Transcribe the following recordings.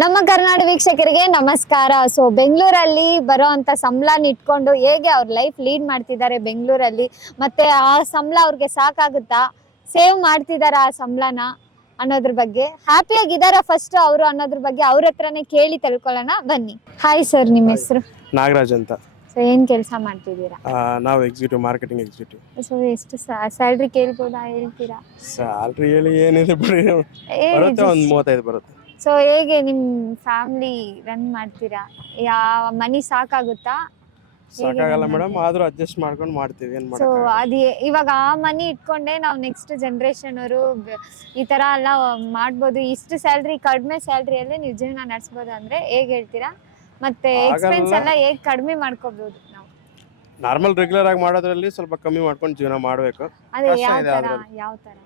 ನಮ್ಮ ಕರ್ನಾಟಕ ವೀಕ್ಷಕರಿಗೆ ನಮಸ್ಕಾರ. ಸೊ ಬೆಂಗಳೂರಲ್ಲಿ ಬರೋಂಥ ಸಂಬಳನ ಇಟ್ಕೊಂಡು ಹೇಗೆ ಅವ್ರ ಲೈಫ್ ಲೀಡ್ ಮಾಡ್ತಿದ್ದಾರೆ ಬೆಂಗಳೂರಲ್ಲಿ, ಮತ್ತೆ ಆ ಸಂಬಳ ಅವ್ರಿಗೆ ಸಾಕಾಗುತ್ತಾ, ಸೇವ್ ಮಾಡ್ತಿದಾರ ಆ ಸಂಬಳನ ಅನ್ನೋದ್ರ ಬಗ್ಗೆ, ಹ್ಯಾಪಿಯಾಗಿದ್ದಾರಾ ಫಸ್ಟ್ ಅವರು ಅನ್ನೋದ್ರ ಬಗ್ಗೆ ಅವ್ರ ಹತ್ರನೇ ಕೇಳಿ ತಿಳ್ಕೊಳ್ಳೋಣ ಬನ್ನಿ. ಹಾಯ್ ಸರ್, ನಿಮ್ಮ ಹೆಸರು? ನಾಗರಾಜ್ ಅಂತ. ಸೊ ಏನ್ ಕೆಲಸ ಮಾಡ್ತಿದ್ದೀರಾ? ನಾವು ಎಕ್ಸಿಕ್ಯೂಟಿವ್, ಮಾರ್ಕೆಟಿಂಗ್ ಎಕ್ಸಿಕ್ಯೂಟಿವ್. ಸೊ ಎಷ್ಟು ಸ್ಯಾಲ್ರಿ ಕೇಳ್ಬೋದಾ, ಹೇಳ್ತೀರಾ? ಸ್ಯಾಲ್ರಿ ಹೇಳಿ ಏನಿದೆ ಬಿಡಿ, ಬರುತ್ತೆ ಒಂದು 35 ಬರುತ್ತೆ. ಸೊ ಹೇಗೆ ನಿಮ್ ಫ್ಯಾಮಿಲಿ ರನ್ ಮಾಡ್ತೀರಾ? ಯಾವ ಮನಿ ಸಾಕಾಗುತ್ತಾ? ಸಾಕಾಗಲ್ಲ ಮೇಡಮ್, ಆದ್ರೂ ಅಡ್ಜಸ್ಟ್ ಮಾಡ್ಕೊಂಡು ಮಾಡ್ತೀವಿ. ಏನ್ ಸೊ ಮಾಡೋದು? ಅದೇ ಇವಾಗ ಆ ಮನಿ ಇಟ್ಕೊಂಡೆ ನಾವು ನೆಕ್ಸ್ಟ್ ಜನರೇಷನ್ ಅವರು ಈ ತರ ಎಲ್ಲ ಮಾಡ್ಬೋದು. ಇಷ್ಟು ಸ್ಯಾಲ್ರಿ, ಕಡಿಮೆ ಸ್ಯಾಲ್ರಿಯಲ್ಲೇ ನೀವು ಜೀವನ ನಡೆಸ್ಬೋದು ಅಂದ್ರೆ ಹೇಗೆ ಹೇಳ್ತೀರಾ? ಮತ್ತೆ ಎಕ್ಸ್ಪೆನ್ಸ್ ಎಲ್ಲ ಹೇಗೆ ಕಡಿಮೆ ಮಾಡ್ಕೋಬಹುದು ನಾವು? ನಾರ್ಮಲ್ ರೆಗ್ಯುಲರ್ ಆಗಿ ಮಾಡೋದ್ರಲ್ಲಿ ಸ್ವಲ್ಪ ಕಮ್ಮಿ ಮಾಡ್ಕೊಂಡು ಜೀವನ ಮಾಡ್ಬೇಕು. ಅದೇ ಕಷ್ಟ ಯಾವ ಇದೆ ತರ ಅದ್ರಲ್ಲಿ. ಯಾವ ತರ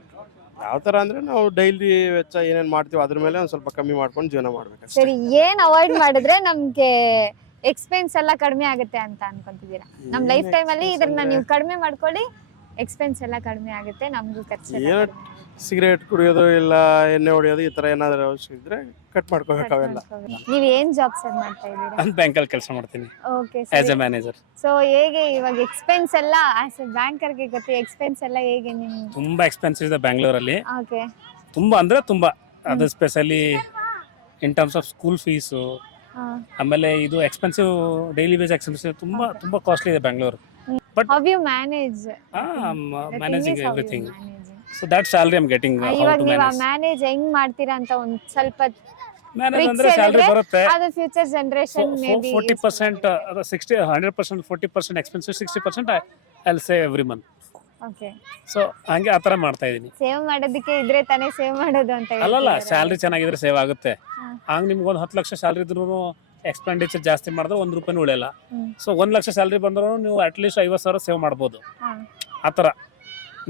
ಯಾವ ತರ ಅಂದ್ರೆ ನಾವು ಡೈಲಿ ವೆಚ್ಚ ಏನೇನ್ ಮಾಡ್ತೀವಿ ಅದ್ರ ಮೇಲೆ ಒಂದ್ ಸ್ವಲ್ಪ ಕಮ್ಮಿ ಮಾಡ್ಕೊಂಡು ಜೀವನ ಮಾಡ್ಬೇಕು ಅಷ್ಟೇ. ಸರಿ, ಏನ್ ಅವಾಯ್ಡ್ ಮಾಡಿದ್ರೆ ನಮ್ಗೆ ಎಕ್ಸ್ಪೆನ್ಸ್ ಎಲ್ಲ ಕಡಿಮೆ ಆಗುತ್ತೆ ಅಂತ ಅನ್ಕೊಂತಿದ್ದೀರಾ? ನಮ್ ಲೈಫ್ ಟೈಮ್ ಅಲ್ಲಿ ಇದನ್ನ ನೀವು ಕಡಿಮೆ ಮಾಡ್ಕೊಳ್ಳಿ, ಎಕ್ಸ್ಪೆನ್ಸ್ ಎಲ್ಲ ಕಡಿಮೆ ಆಗುತ್ತೆ, ನಮ್ಗೂ ಖರ್ಚು ಏನು ಸಿಗರೇಟ್ ಕುಡಿಯೋದು ಇಲ್ಲ ಎಣ್ಣೆ ಹೊಡಿಯೋದು ಈ ತರ ಏನಾದ್ರು ಅವಶ್ಯಕ ಇದ್ರೆ ಕಟ್ ಮಾಡ್ಕೋಬೇಕು ಅವೆಲ್ಲ. ನೀವ್ ಏನ್ ಜಾಬ್ ಸರ್ ಮಾಡ್ತಾ ಇದ್ದೀರಾ? ನಾನು ಬ್ಯಾಂಕಲ್ಲಿ ಕೆಲಸ ಮಾಡ್ತೀನಿ okay as A manager. So ಹೇಗೆ ಇವಾಗ ಎಕ್ಸ್ಪೆನ್ಸ್ ಎಲ್ಲ ಆಸ್ ಎ ಬ್ಯಾಂಕರ್ಗೆ ಗೊತ್ತು, ಎಕ್ಸ್ಪೆನ್ಸ್ ಎಲ್ಲ ಹೇಗೆ ನಿಮ್? ತುಂಬಾ ಎಕ್ಸ್ಪೆನ್ಸಿವ್ ಇದೆ ಬ್ಯಾಂಗ್ಳೂರಲ್ಲಿ, ಓಕೆ ತುಂಬಾ ಅಂದ್ರೆ ತುಂಬಾ. ಅದು specially in terms of school fees, ಆಮೇಲೆ ಇದು ಎಕ್ಸ್ಪೆನ್ಸಿವ್, ಡೈಲಿ ಬೇಸ್ ಎಕ್ಸ್ಪೆನ್ಸಿವ್, ತುಂಬಾ ತುಂಬಾ ಕಾಸ್ಟ್ಲಿ ಇದೆ Bangalore. But how you manage? Managing everything. So that salary I am getting. ಇವಾಗ ನೀವು ಮ್ಯಾನೇಜ್ ಹೆಂಗ್ ಮಾಡ್ತೀರಾ ಅಂತ ಒಂದ್ ಸ್ವಲ್ಪ ಮ್ಯಾನೇಜ್ ಅಂದ್ರೆ ಸ್ಯಾಲರಿ ಬರುತ್ತೆ. ಅದು ಫ್ಯೂಚರ್ ಜನರೇಷನ್ ಮೇ ಬಿ 40%, ಅದು 100%, 40% expensive, 60% I will save every month. Okay. So ಹಂಗೆ ಆ ಥರ ಮಾಡ್ತಾ ಇದ್ದೀನಿ. ಸೇವ್ ಮಾಡೋದಕ್ಕೆ ಇದ್ರೆ ತಾನೇ ಸೇವ್ ಮಾಡೋದು ಅಂತ ಅಲ್ಲಲ್ಲ, ಸ್ಯಾಲ್ರಿ ಚೆನ್ನಾಗಿದ್ರೆ ಸೇವ್ ಆಗುತ್ತೆ. ಹಂಗೆ ನಿಮ್ಗೆ ಒಂದು 10 ಲಕ್ಷ ಸ್ಯಾಲ್ರಿ ಇದ್ರೂ ಎಕ್ಸ್ಪೆಂಡಿಚರ್ ಜಾಸ್ತಿ ಮಾಡಿದ್ರೆ 1 ರೂಪಾಯಿನೂ ಉಳಿಯಲ್ಲ. ಸೊ 1 ಲಕ್ಷ ಸ್ಯಾಲ್ರಿ ಬಂದರೂ ನೀವು ಅಟ್ಲೀಸ್ಟ್ 50,000 ಸೇವ್ ಮಾಡ್ಬೋದು. ಆ ಥರ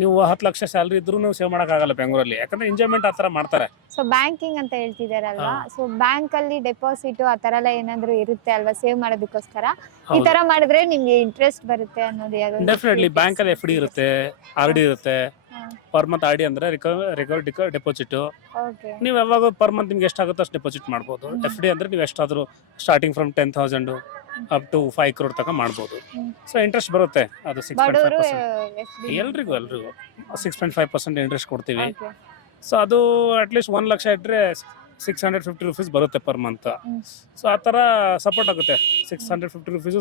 ನೀವು 10 ಲಕ್ಷ ಸ್ಯಾಲ್ರಿ ಇದ್ರೂ ನೀವು ಸೇವ್ ಮಾಡೋಕ್ಕಾಗಲ್ಲ ಬೆಂಗಳೂರಲ್ಲಿ, ಯಾಕಂದ್ರೆ ಎಂಜಾಯ್ಮೆಂಟ್ ಆ ಥರ ಮಾಡ್ತಾರೆ. ಸೊ ಬ್ಯಾಂಕಿಂಗ್ ಅಂತ ಹೇಳ್ತಿದಾರಲ್ವಾ, ಸೊ ಬ್ಯಾಂಕ್ ಅಲ್ಲಿ ಡೆಪಾಸಿಟ್ ಆ ತರ ಎಲ್ಲ ಏನಾದ್ರು ಇರುತ್ತೆ ಅಲ್ವಾ ಸೇವ್ ಮಾಡೋದಕ್ಕೋಸ್ಕರ? ಈ ತರ ಮಾಡಿದ್ರೆ ನಿಮ್ಗೆ ಇಂಟ್ರೆಸ್ಟ್ ಬರುತ್ತೆ ಅನ್ನೋದು ಯಾವ್ದು? ಡೆಫಿನೆಟ್ಲಿ ಬ್ಯಾಂಕಲ್ಲಿ FD ಇರುತ್ತೆ, RD ಇರುತ್ತೆ. ಪರ್ ಮಂತ್ RD ಅಂದ್ರೆ ರಿಕವರ್ ಡೆಪಾಸಿಟ್. ಓಕೆ. ನೀವು ಯಾವಾಗ ಪರ್ ಮಂತ್ ನಿಮ್ಗೆ ಎಷ್ಟಾಗುತ್ತೋ ಅಷ್ಟು ಡೆಪಾಸಿಟ್ ಮಾಡ್ಬೋದು. FD ಅಂದ್ರೆ ನೀವು ಎಷ್ಟಾದರೂ starting from 10,000 up to 5 crore ತನಕ ಮಾಡ್ಬೋದು. ಸೊ ಇಂಟ್ರೆಸ್ಟ್ ಬರುತ್ತೆ. ಅದು 6.5%. ಎಲ್ರಿಗೂ 6.5% ಇಂಟ್ರೆಸ್ಟ್ ಕೊಡ್ತೀವಿ. ಸೊ ಅದು ಅಟ್ಲೀಸ್ಟ್ 1 ಲಕ್ಷ ಇಟ್ಟರೆ 650 ರೂಪೀಸ್ ಬರುತ್ತೆ ಪರ್ ಮಂತ್. ಸೊ ಆ ಥರ ಸಪೋರ್ಟ್ ಆಗುತ್ತೆ. 650 ರೂಪೀಸು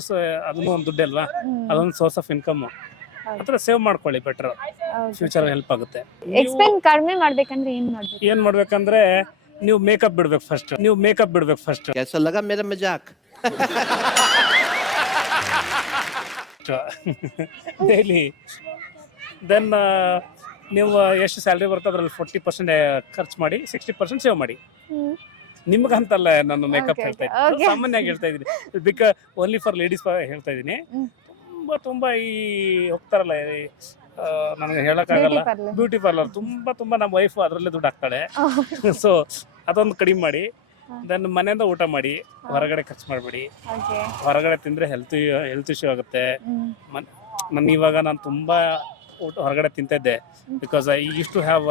ಅದನ್ನು ಒಂದು ದುಡ್ಡು ಅಲ್ವಾ, ಅದೊಂದು ಸೋರ್ಸ್ ಆಫ್ ಇನ್ಕಮ್. ಆ ಥರ ಸೇವ್ ಮಾಡ್ಕೊಳ್ಳಿ, ಬೆಟರ್, ಫ್ಯೂಚರ್ ಹೆಲ್ಪ್ ಆಗುತ್ತೆ. ಎಕ್ಸ್ಪೆನ್ಸ್ ಕಡಿಮೆ ಮಾಡ್ಬೇಕಂದ್ರೆ ಏನ್ ಮಾಡ್ಬೇಕಂದ್ರೆ ನೀವು ಮೇಕಪ್ ಬಿಡ್ಬೇಕು ಫಸ್ಟ್. कैसा लगा मेरा मजाक? ಡೈಲಿ ದೆನ್ ನೀವು ಎಷ್ಟು ಸ್ಯಾಲ್ರಿ ಬರುತ್ತೆ ಅದರಲ್ಲಿ 40% ಖರ್ಚು ಮಾಡಿ, 60% ಸೇವ್ ಮಾಡಿ. ನಿಮ್ಗಂತಲ್ಲ ನಾನು ಮೇಕಪ್ ಹೇಳ್ತಾ ಇದ್ದೀನಿ, ಸಾಮಾನ್ಯವಾಗಿ ಹೇಳ್ತಾ ಇದ್ದೀನಿ. ಬಿಕಾಸ್ ಓನ್ಲಿ ಫಾರ್ ಲೇಡೀಸ್ ಹೇಳ್ತಾ ಇದ್ದೀನಿ. ತುಂಬಾ ಈ ಹೋಗ್ತಾರಲ್ಲ, ನನಗೆ ಹೇಳಕ್ಕಾಗಲ್ಲ, ಬ್ಯೂಟಿ ಪಾರ್ಲರ್ ತುಂಬಾ ನಮ್ಮ ವೈಫ್ ಅದರಲ್ಲೇ ದುಡ್ಡು ಹಾಕ್ತಾಳೆ. ಸೊ ಅದೊಂದು ಕಡಿಮೆ ಮಾಡಿ, ದೆನ್ ಮನೆಯಿಂದ ಊಟ ಮಾಡಿ, ಹೊರಗಡೆ ಖರ್ಚು ಮಾಡಬೇಡಿ. ಹೊರಗಡೆ ತಿಂದರೆ ಹೆಲ್ತ್ ಇಶ್ಯೂ ಆಗುತ್ತೆ. ನಾನು ತುಂಬ ಹೊರಗಡೆ ತಿಂತಿದ್ದೆ, because I used to have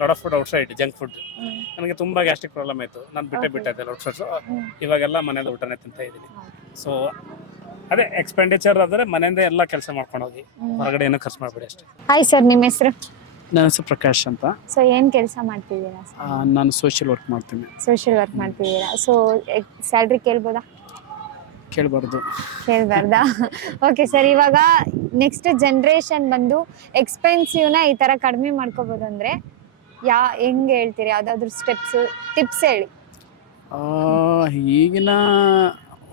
lot of food outside, junk food. ನನಗೆ ತುಂಬ ಗ್ಯಾಸ್ಟ್ರಿಕ್ ಪ್ರಾಬ್ಲಮ್ ಆಯಿತು, ನಾನು ಬಿಟ್ಟಿದ್ದೆ ಔಟ್ಸೈಡ್ಸು. ಇವಾಗೆಲ್ಲ ಮನೆಯಿಂದ ಊಟನೇ ತಿಂತಾ ಇದ್ದೀನಿ. ಸೊ ಅದೇ ಎಕ್ಸ್ಪೆಂಡಿಚರ್ ಆದರೆ ಮನೆಯಿಂದ ಎಲ್ಲ ಕೆಲಸ ಮಾಡ್ಕೊಂಡು ಹೋಗಿ, ಹೊರಗಡೆ ಏನೋ ಖರ್ಚು ಮಾಡಬೇಡಿ ಅಷ್ಟೇ. ಹಾಯ್ ಸರ್, ನಿಮ್ಮ ಹೆಸರು? ನನ್ನ ಹೆಸರು ಪ್ರಕಾಶ್ ಅಂತ. ಸೊ ಏನ್ ಕೆಲಸ ಮಾಡ್ತಿದ್ದೀರಾ? ನಾನು ಸೋಷಿಯಲ್ ವರ್ಕ್ ಮಾಡ್ತೀನಿ. ಸೋಷಿಯಲ್ ವರ್ಕ್ ಮಾಡ್ತಿದ್ದೀರಾ. ಸೊ ಸ್ಯಾಲ್ರಿ ಕೇಳ್ಬೋದಾ? ಕೇಳ್ಬಾರ್ದಾ? ಓಕೆ ಸರ್, ಇವಾಗ ನೆಕ್ಸ್ಟ್ ಜನರೇಷನ್ ಬಂದು ಎಕ್ಸ್ಪೆನ್ಸಿವ್ನ ಈ ಥರ ಕಡಿಮೆ ಮಾಡ್ಕೋಬೋದು ಅಂದರೆ ಹೆಂಗೆ ಹೇಳ್ತೀರಿ? ಯಾವುದಾದ್ರೂ ಟಿಪ್ಸ್ ಹೇಳಿ. ಈಗಿನ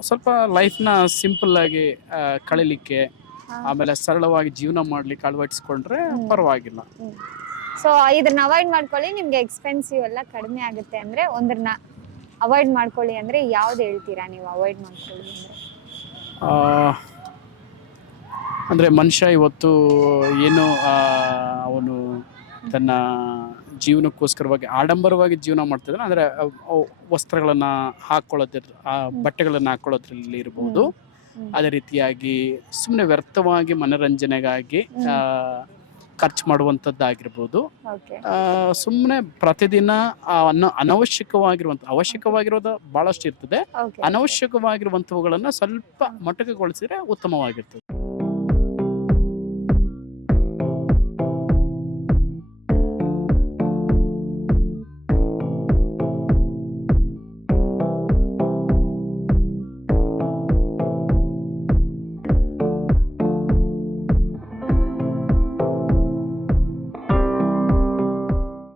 ಸ್ವಲ್ಪ ಲೈಫ್ನ ಸಿಂಪಲ್ಲಾಗಿ ಕಳೀಲಿಕ್ಕೆ, ಆಮೇಲೆ ಸರಳವಾಗಿ ಜೀವನ ಮಾಡ್ಲಿಕ್ಕೆ ಅಳವಡಿಸ್ಕೊಂಡ್ರೆ ಪರವಾಗಿಲ್ಲ. ಸೊ ಇದನ್ನ ಅವಾಯ್ಡ್ ಮಾಡ್ಕೊಳ್ಳಿ, ನಿಮ್ಗೆ ಎಕ್ಸ್ಪೆನ್ಸಿವ್ ಎಲ್ಲ ಕಡಿಮೆ ಆಗುತ್ತೆ ಅಂದ್ರೆ ಒಂದನ್ನ ಅವಾಯ್ಡ್ ಮಾಡ್ಕೊಳ್ಳಿ ಅಂದ್ರೆ ಯಾವ್ದು ಹೇಳ್ತೀರಾ ನೀವು ಅವಾಯ್ಡ್ ಮಾಡ್ಕೊಳ್ಳಿ ಅಂದರೆ ಮನುಷ್ಯ ಇವತ್ತು ಏನು ಅವನು ತನ್ನ ಜೀವನಕ್ಕೋಸ್ಕರವಾಗಿ ಆಡಂಬರವಾಗಿ ಜೀವನ ಮಾಡ್ತಿದ್ದಾನೆ. ಅಂದರೆ ವಸ್ತ್ರಗಳನ್ನು ಬಟ್ಟೆಗಳನ್ನು ಹಾಕೊಳ್ಳೋದ್ರಲ್ಲಿ ಇರ್ಬೋದು. ಅದೇ ರೀತಿಯಾಗಿ ಸುಮ್ಮನೆ ವ್ಯರ್ಥವಾಗಿ ಮನರಂಜನೆಗಾಗಿ ಖರ್ಚು ಮಾಡುವಂಥದ್ದಾಗಿರ್ಬೋದು. ಓಕೆ ಸುಮ್ಮನೆ ಪ್ರತಿದಿನ ಅವಶ್ಯಕವಾಗಿರೋದು ಬಹಳಷ್ಟು ಇರ್ತದೆ. ಓಕೆ ಅನವಶ್ಯಕವಾಗಿರುವಂಥವುಗಳನ್ನ ಸ್ವಲ್ಪ ಮೊಟಕುಗೊಳಿಸಿದ್ರೆ ಉತ್ತಮವಾಗಿರ್ತದೆ.